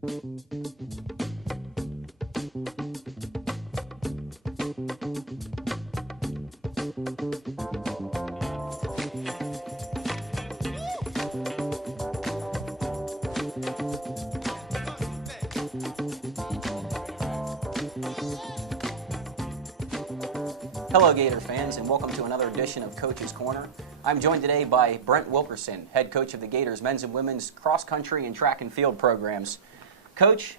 Hello Gator fans, and welcome to another edition of Coach's Corner. I'm joined today by Brent Wilkerson, head coach of the Gators men's and women's cross country and track and field programs. Coach,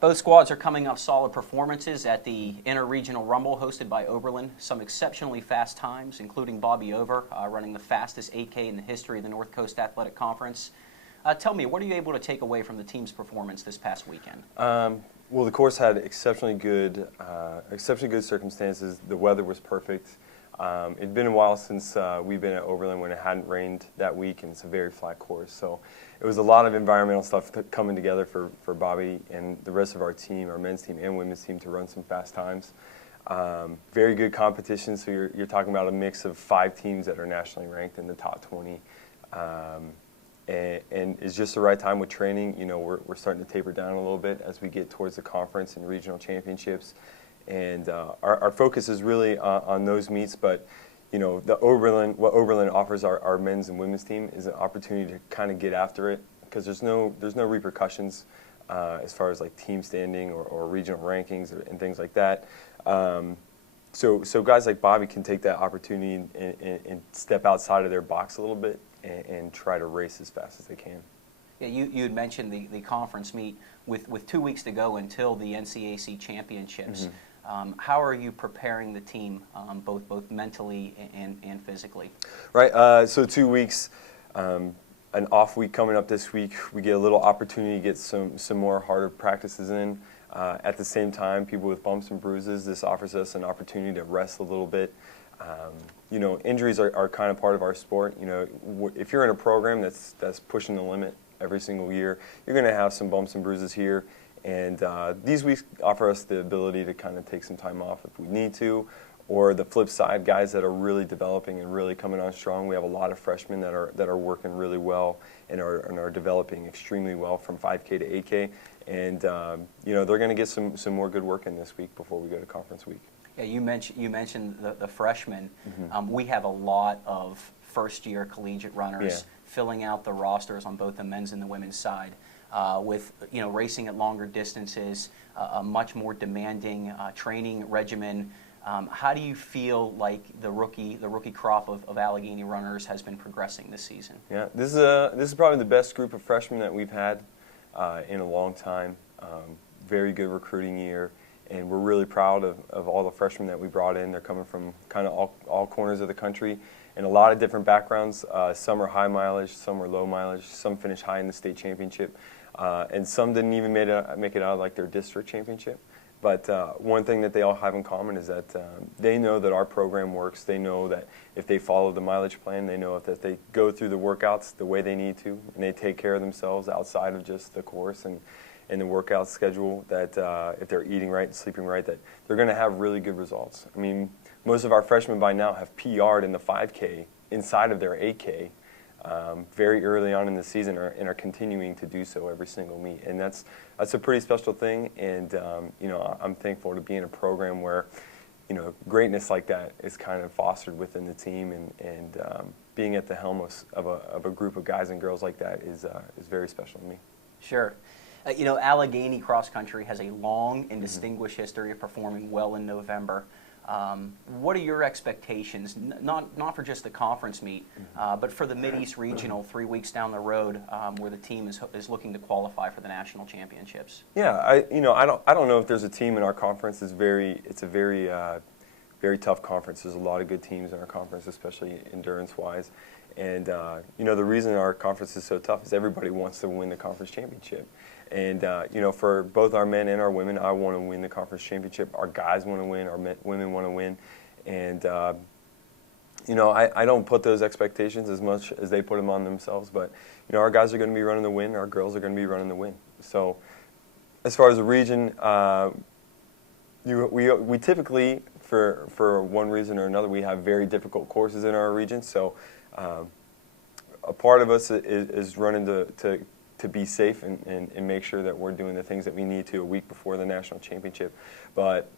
both squads are coming off solid performances at the Inter-Regional Rumble hosted by Oberlin. Some exceptionally fast times, including Bobby Over, running the fastest 8K in the history of the North Coast Athletic Conference. Tell me, what are you able to take away from the team's performance this past weekend? Well, the course had exceptionally good circumstances. The weather was perfect. It'd been a while since we've been at Oberlin when it hadn't rained that week, and it's a very flat course. So it was a lot of environmental stuff coming together for Bobby and the rest of our team, our men's team and women's team, to run some fast times. Very good competition. So you're talking about a mix of 5 teams that are nationally ranked in the top 20. And it's just the right time with training. You know, we're starting to taper down a little bit as we get towards the conference and regional championships. And our focus is really on those meets. But, you know, what Oberlin offers our men's and women's team is an opportunity to kind of get after it, because there's no repercussions as far as like team standing or regional rankings and things like that. So guys like Bobby can take that opportunity and step outside of their box a little bit and try to race as fast as they can. Yeah, you had mentioned the conference meet with 2 weeks to go until the NCAC championships. Mm-hmm. How are you preparing the team, both mentally and physically? Right. So 2 weeks, an off week coming up this week. We get a little opportunity to get some more harder practices in. At the same time, people with bumps and bruises, this offers us an opportunity to rest a little bit. You know, injuries are kind of part of our sport. You know, if you're in a program that's pushing the limit every single year, you're going to have some bumps and bruises here. And these weeks offer us the ability to kind of take some time off if we need to. Or the flip side, guys that are really developing and really coming on strong. We have a lot of freshmen that are working really well and are developing extremely well from 5K to 8K. And you know, they're going to get some more good work in this week before we go to conference week. Yeah, you mentioned the freshmen. Mm-hmm. We have a lot of first-year collegiate runners filling out the rosters on both the men's and the women's side, with racing at longer distances, a much more demanding training regimen. How do you feel like the rookie crop of Allegheny runners has been progressing this season? Yeah, this is probably the best group of freshmen that we've had in a long time. Very good recruiting year. And we're really proud of all the freshmen that we brought in. They're coming from kind of all corners of the country and a lot of different backgrounds. Some are high mileage, some are low mileage, some finished high in the state championship, and some didn't even make it out of like their district championship. But one thing that they all have in common is that they know that our program works. They know that if they follow the mileage plan, they know that they go through the workouts the way they need to, and they take care of themselves outside of just the course and the workout schedule, that if they're eating right and sleeping right, that they're going to have really good results. I mean, most of our freshmen by now have PR'd in the 5K inside of their 8K very early on in the season and are continuing to do so every single meet. And that's a pretty special thing. And, you know, I'm thankful to be in a program where, you know, greatness like that is kind of fostered within the team. And being at the helm of a group of guys and girls like that is very special to me. Sure. You know, Allegheny cross country has a long and distinguished history of performing well in November. What are your expectations, not for just the conference meet, but for the Mid-East Regional 3 weeks down the road, where the team is looking to qualify for the national championships? Yeah, I don't know if there's a team in our conference. It's a very tough conference. There's a lot of good teams in our conference, especially endurance-wise. And you know, the reason our conference is so tough is everybody wants to win the conference championship. And you know, for both our men and our women, I want to win the conference championship. Our guys want to win. Our women want to win. And you know, I don't put those expectations as much as they put them on themselves. But you know, our guys are going to be running the win. Our girls are going to be running the win. So, as far as the region, we typically, for one reason or another, we have very difficult courses in our region. So, a part of us is running to to be safe and make sure that we're doing the things that we need to a week before the national championship. But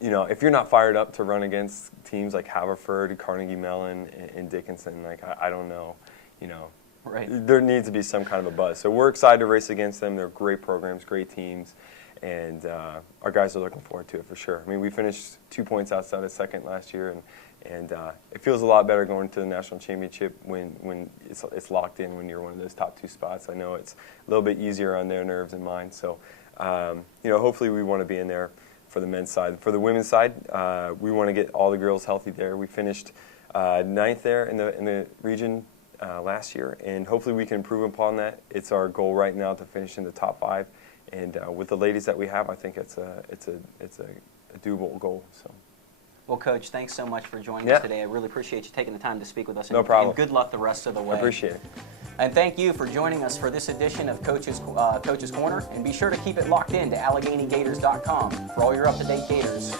you know, if you're not fired up to run against teams like Haverford, Carnegie Mellon, and Dickinson, like I don't know, you know, Right. there needs to be some kind of a buzz. So we're excited to race against them. They're great programs, great teams, and our guys are looking forward to it for sure. I mean, we finished 2 points outside of second last year, and it feels a lot better going to the national championship when it's locked in when you're one of those top 2 spots. I know it's a little bit easier on their nerves and mine. So, you know, hopefully we want to be in there for the men's side. For the women's side, we want to get all the girls healthy there. We finished 9th there in the region last year, and hopefully we can improve upon that. It's our goal right now to finish in the top 5, and with the ladies that we have, I think it's a doable goal. So. Well, Coach, thanks so much for joining Yeah. us today. I really appreciate you taking the time to speak with us. No problem. And good luck the rest of the way. I appreciate it. And thank you for joining us for this edition of Coach's Corner. And be sure to keep it locked in to AlleghenyGators.com for all your up-to-date Gators.